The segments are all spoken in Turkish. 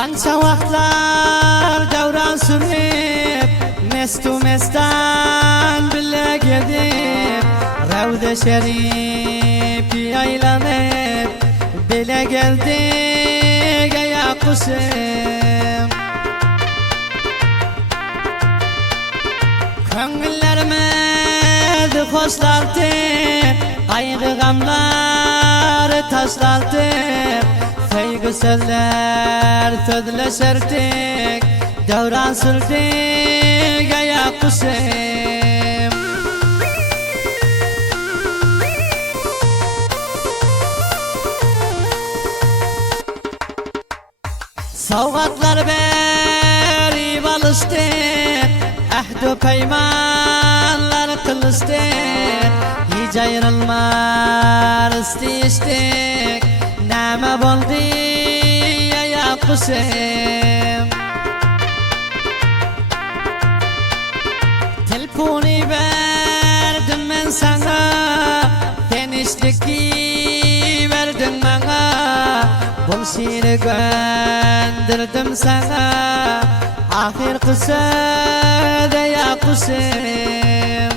Qancha vaqtlar davron surib, mestu mestan billa gedib, Ravda sharif aylanib, bela geldik aya qusim. Ko'ngillarimiz ho'slartib, qayg'u g'amlar tashlartib, sevgi sözler sözleşerdik, devran sürdük aya qusim. Savgatlar berip alıştık, ahdu peymanlar kılıştık, hiç ayrılmar isteyiştik, neme boldu aya qusim. Telefonu verdim ben sana, tenişlikki verdin bana, bol şiiri gönderdim sana, ahir kısad aya qusim.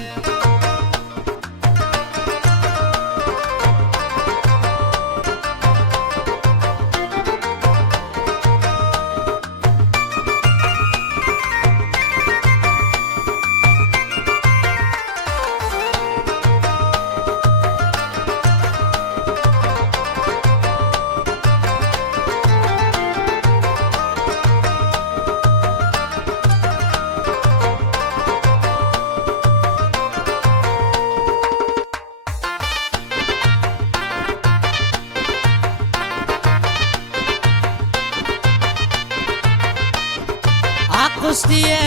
Akkus diye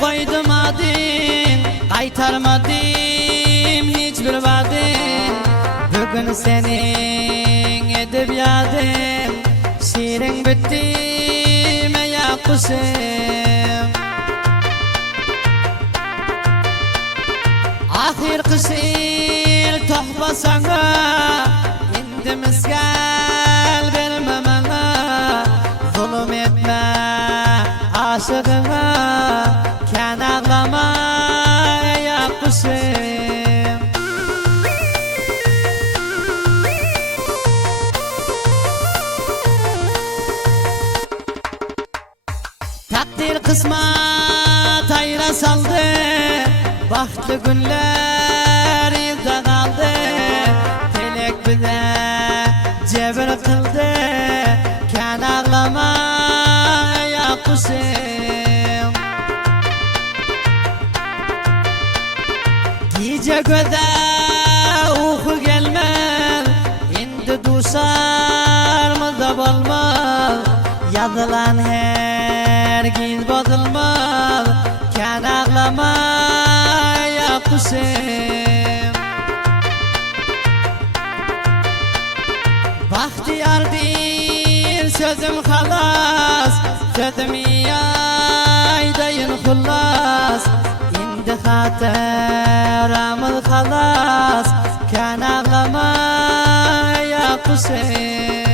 koydum adın, kaytarmadım hiçbir vadin. Bugün senin edebiyatın, şiirin bitti aya qusim. Ahir kışıl tohba sana, indi misgal verme bana, zulüm etme aşığına, kan ağlama aya qusim. Takdir kısmet ayra saldı, bahtlı günler yılda kaldı, felek bize cebir kıldı, kan ağlama aya qusim. Gece göde uyku gelmez, indi duşar mı da bolmaz, yazılan hergiz bozulmaz, kan ağlama aya qusim. Bahtiyardır sözüm halas, sözüm aydayın hullas, indi hatıramız halas, kan ağlama aya qusim.